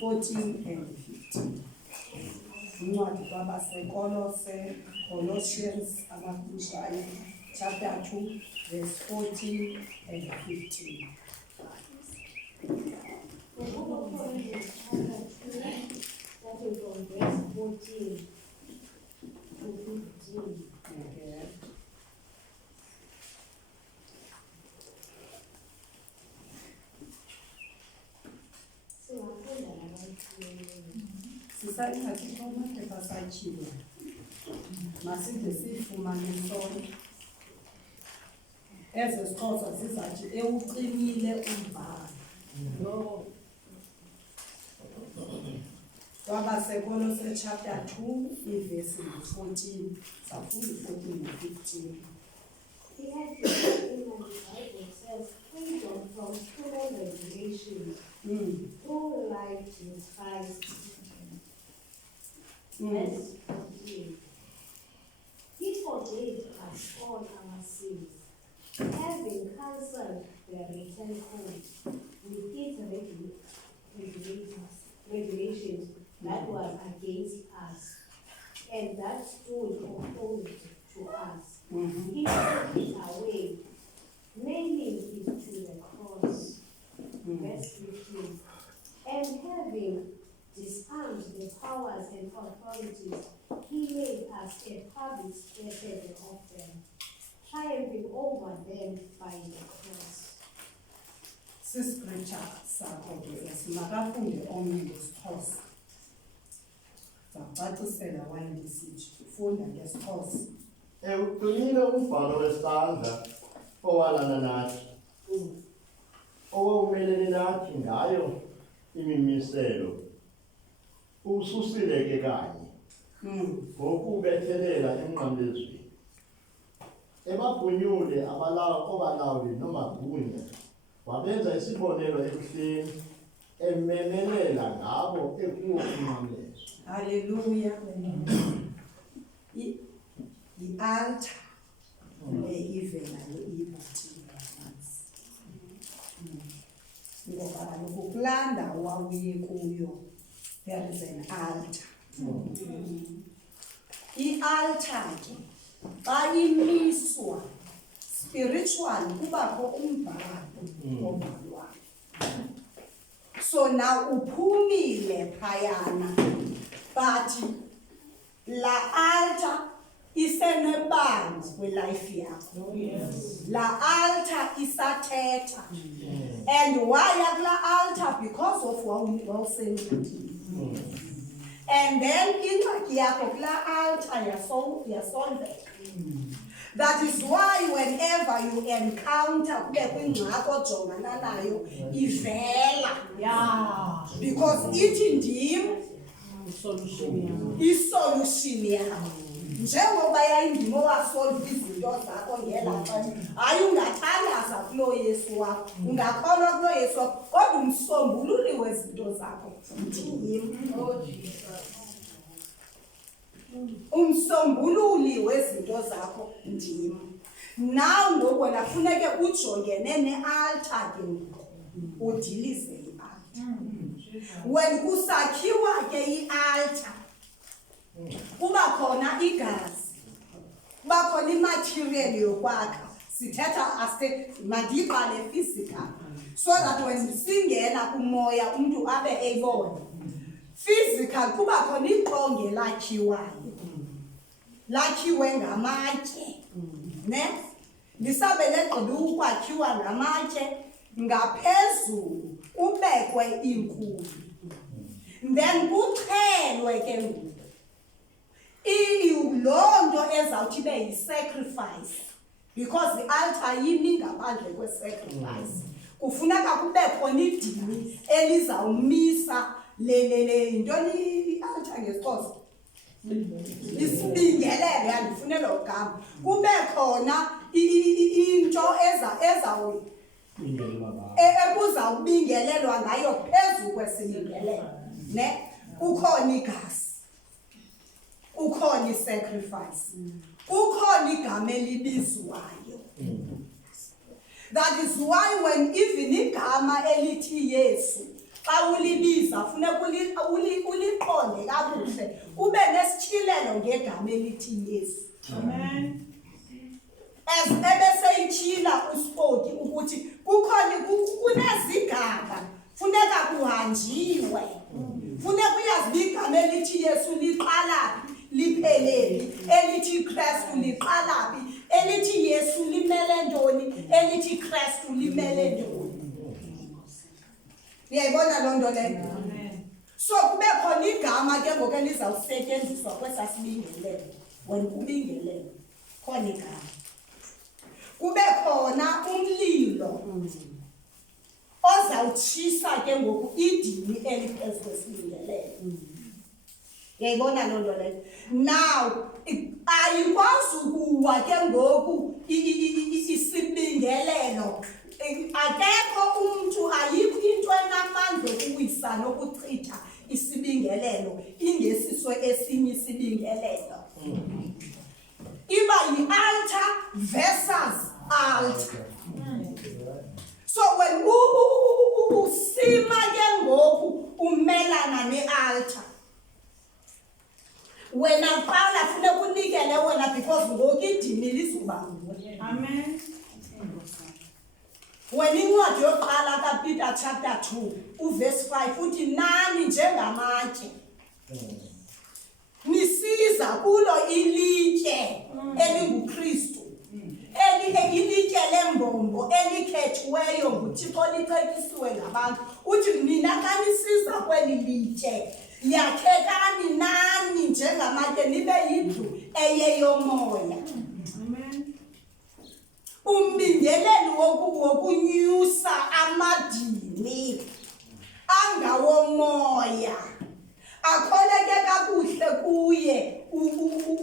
14 and 15. Incwadi kwabasekolose, Colossians abakhushayo, chapter 2, verse 14 and 15. Starting from verse 14 to 15. Okay. Sisayingathixoma phepha satyhiwe. Maside siyifumane sonke. Eze siXhosa zizathi ewuqinile umbhalo. Kwabasekolose chapter 2, verse 14. Safunda 14 and 15. He had to say in the Bible says, freedom from human regulations, who like in Christ. Verse 14. He forgave us all our sins, having cancelled the written code with its regulations that was against us, and that stood opposed to us. He took it away, nailing it to the cross. Verse 15. And having disarmed the powers and authorities, he made us a public spectacle of them, triumphing over them by the cross. Siscripture sakho ke simakafunde omnye ngesiXhosa. Zabacisela wayendisithi ufunda ngesiXhosa. Ewugcinile umbhalo wesandla owalana nathi, owawumelene nathi ngayo imimiselo, ususile ke kanye ngokubethelela emnqamlezweni. Ebabhunyule obalawuli nomagunya, wabenza isibonelo ebuhleni, ememelela ngabo ekuwo umnqamlezo. Hallelujah. I-altar ivelayo iyibuthile phansi. Ngoba kaloku kulaa ndawo wawuye kuyo, there is an altar. I-altar ke xa imiswa spiritual kubakho umbhalo obhalwayo. So now uphumile phayana, but la altar isenebandla kwilife yakho. La altar isathetha. And why kula altar? Because of wawusemthini. And then ingxaki yakho kula altar yasolveka. That is why whenever you encounter kube kwingxaki ojongana nayo ivela. Yeah. Because ithi ndim isolution yakho. Njengoba yayindima owasolve izinto zakho ngela xesha, hayi ungathandaza kulo Yesu wakho, ungakholwa kulo Yesu wakho, kodwa umsombululi wezinto zakho ndim. Umsombululi wezinto zakho ndim. Now ngoku wena kufuneke ujongene ne-altar ke ngoku udilize i-altar. When kusakhiwa ke i-altar kuba khona igazi, kuba khona imaterial yokwakha. Sithetha ase madiqale physical, so that when singena kumoya umuntu abe eyibona. Physical kuba khona iqonge lakhiwe ngamatye, ne lisabe legqiba ukwakhiwa ngamatye, ngaphezulu ubekwe inkulu, then kuxhelwe ke ngoku loo nto ezawuthi ibe yi-sacrifice, because the altar yimi ngaphandle kwe-sacrifice. Kufuneka kube khona idini elizawumisa yintoni i-altar ngesiXhosa? Isibingelelo, yandifunela ugama. Kube khona into ekuzawubingelelwa ngayo phezu kwesibingelelo, ne? Ukhona igazi, ukhona i-sacrifice, ukhona igama elibizwayo. That is why when even igama elithi Yesu xa ulibiza funeka uliqonde kakuhle ube nesitshilelo ngegama elithi Yesu. Amen. As ebeseyitshila uSpoki ukuthi kunezigaba funeka kuhanjiwe. Funeka uyazi igama elithi Yesu liqala lipheleli, elithi Kristu liqala phi, elithi Yesu limele ntoni, elithi Kristu limele ntoni. Uyayibona loo nto leyo? So kube khona igama ke ngoku elizawusetyenziswa kwesasibingelelo. Wena kubingelelo khona igama. Kube khona umlilo ozawutshisa ke ngoku idini eliphezu kwesibingelelo. Uyayibona loo nto leyo? Now ayikwazi ukuwa ke ngoku isibingelelo. Akekho umuntu, ayikho into enamandla ukuwisa nokuchitha isibingelelo ingesiswe esinye isibingelelo. Iba yi-altar versus altar. So when usima ke ngoku umelana ne-altar, wena qala funeka unikele wena because ngoku idini lizoba nguwe. Amen. When incwadi yokuqala kaPeter chapter 2 uverse 5 uthi nani njengamatye nisiza kulo ilitye elinguKristu, ilitye lembombo elikhethiweyo nguThixo licetyisiwe ngabantu. Uthi nina xa nisiza kweli litye yakhekani nani njengamatye nibe yindlu eyeyomoya. Umbingeleli wokunyusa amadini angawomoya akholeke kakuhle kuye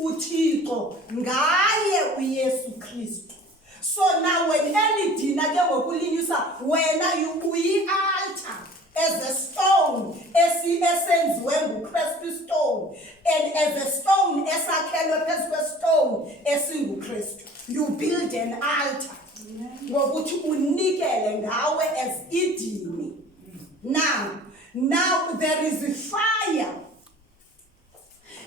uThixo ngaye uYesu Kristu. So now when elidina ke ngokulinyusa wena uyi-altar as a stone esenziwe nguKristu stone, and as a stone esakhelwe phezu kwestone esinguKristu. You build an altar ngokuthi unikele ngawe as idini. Now there is a fire.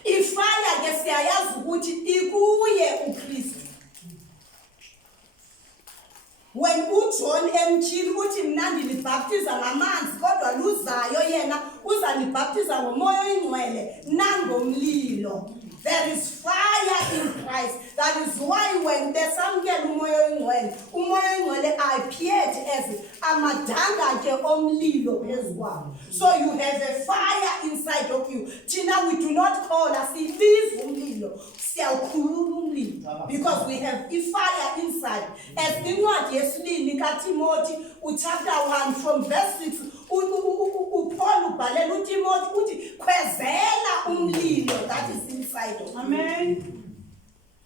Ifire ke siyayazi ukuthi ikuye uKristu. When uJohn emtyhini uthi mna ndilibhaptiza ngamanzi kodwa luzayo yena uzalibhaptiza ngomoya oyingcwele nangomlilo. There is fire in Christ. That is why when besamkela umoya oyingcwele, umoya oyingcwele appeared as amadanga ke omlilo phezu kwawo. So you have a fire inside of you. Thina we do not call asibiza umlilo, siyawukhulula umlilo because we have a fire inside. As incwadi yesibini kaTimothy chapter 1 from verse 6 uPaul ubhalela uTimothy uthi khwezela umlilo that is inside of you. Amen.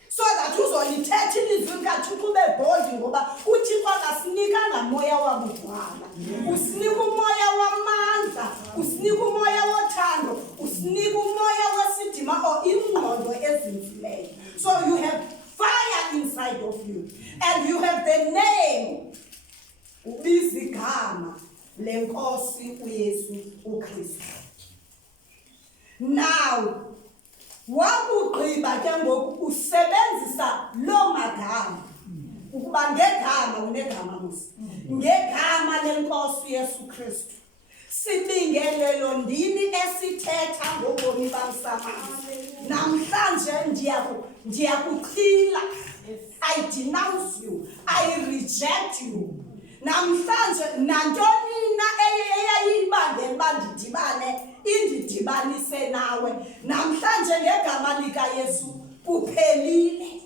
So that uzolithetha ilizwi likaThixo ube bold ngoba uThixo akasinikanga moya wabugwala. Usinika umoya wamandla, usinika umoya wothando, usinika umoya wesidima or ingqondo ezinzileyo. So you have fire inside of you and you have the name ubiza igama lenkosi uYesu uKristu. Now wakugqiba ke ngoku usebenzisa lo magama ukuba ngegama unegama musi ngegama lenkosi uYesu Kristu sibingelelo ndini esithetha ngobomi bamsamazi. Namhlanje ndiyakuxhila. I denounce you, I reject you. Namhlanje nantoni na eyayibangela uba ndidibane indidibanise nawe. Namhlanje ngegama likaYesu kuphelile.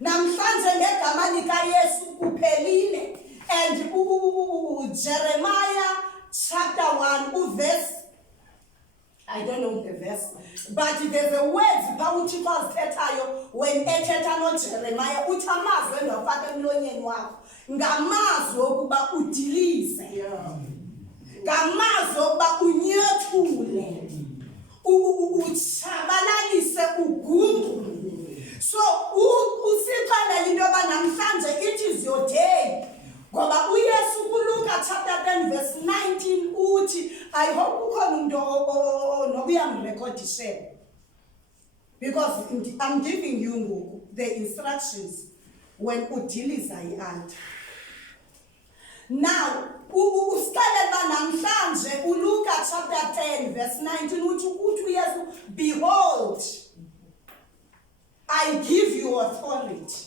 Namhlanje ngegama likaYesu kuphelile. And Jeremiah chapter 1 verse, I don't know the verse, but there's a word uThixo azithethayo when ethetha noJeremiah uthi amazwi endawufaka emlonyeni wakho ngamazwi okuba udilize, ngamazwi okuba unyothule, utshabalalise, ugungule. So usixelela into yoba namhlanje it is your day. Ngoba uYesu kuLuka chapter 10 verse 19 I hope ukhona umuntu nokuyamrekhodishela, because I'm giving you the instructions when udiliza i-altar. Now, usixelela namhlanje uLuka chapter 10 verse 19 uthi uYesu, behold, I give you authority.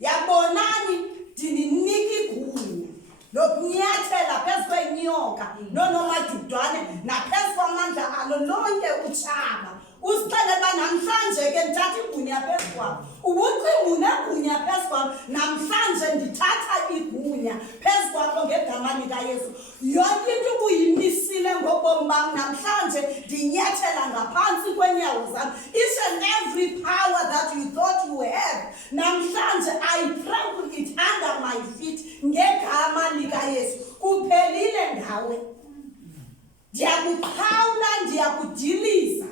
Yabonani ndininika igunya lokunyathela phezu kwenyoka nonomadudwane naphezu kwamandla alo lonke utshaba. Usixelela namhlanje ke ndithatha igunya phezu kwam. Ubucinga unegunya phezu kwam, namhlanje ndithatha igunya phezu kwakho ngegama likaYesu. Yonke into uyimisile ngobomi bam, namhlanje ndinyathela ngaphantsi kwenyawo zam. Each and every power that you thought you have, namhlanje I trample it under my feet ngegama likaYesu. Kuphelile ngawe. Ndiyakuphawula, ndiyakudiliza.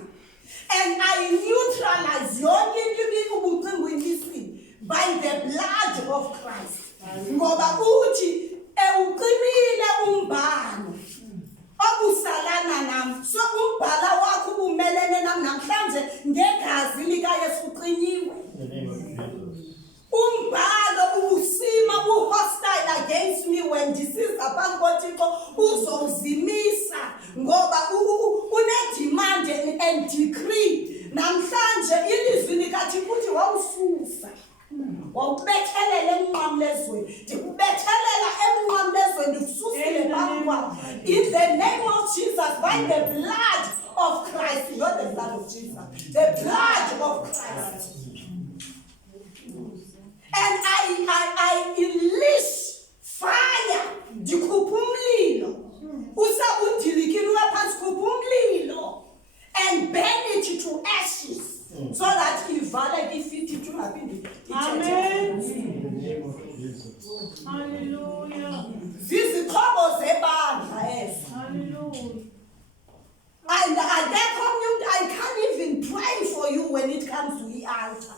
And I neutralize yonke into ubucinga uyisini by the blood of Christ. Ngoba uthi uqinile umbhalo obusalana nam. So umbhala wakho ubumelene nam namhlanje ngegazi likaYesu uqinyiwe. Umbhalo ubusima hostile against me when disease upon koThixo uzozimisa ngoba une-demand and decree. Namhlanje ilizwi likaThixo uthi wawususa, wawubethelela emnqamlezweni, ndikubethelela emnqamlezweni, ndikususile phambi kwakho. In the name of Jesus, by the blood of Christ, not the blood of Jesus, the blood of Christ. And I unleash fire. Ndikhupha umlilo. Usabundilikile phansi, khupha umlilo. And burn it to ashes. So that ivale ifiti tungaphindi. Amen. Hallelujah. Zizixhobo zebandla ezo. Hallelujah. And I can't even pray for you when it comes to the altar.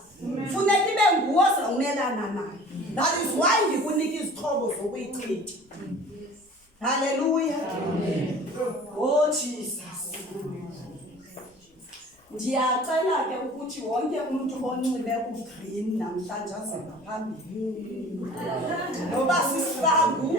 Funeka ibe nguwe ozawumelana nayo. That is why ndikunika izixhobo zokuyichitha. Hallelujah. Amen. Oh Jesus. Ndiyacela ke ukuthi wonke umuntu onxibe ugreen namhlanje aze ngaphambili. Ngoba sisisagu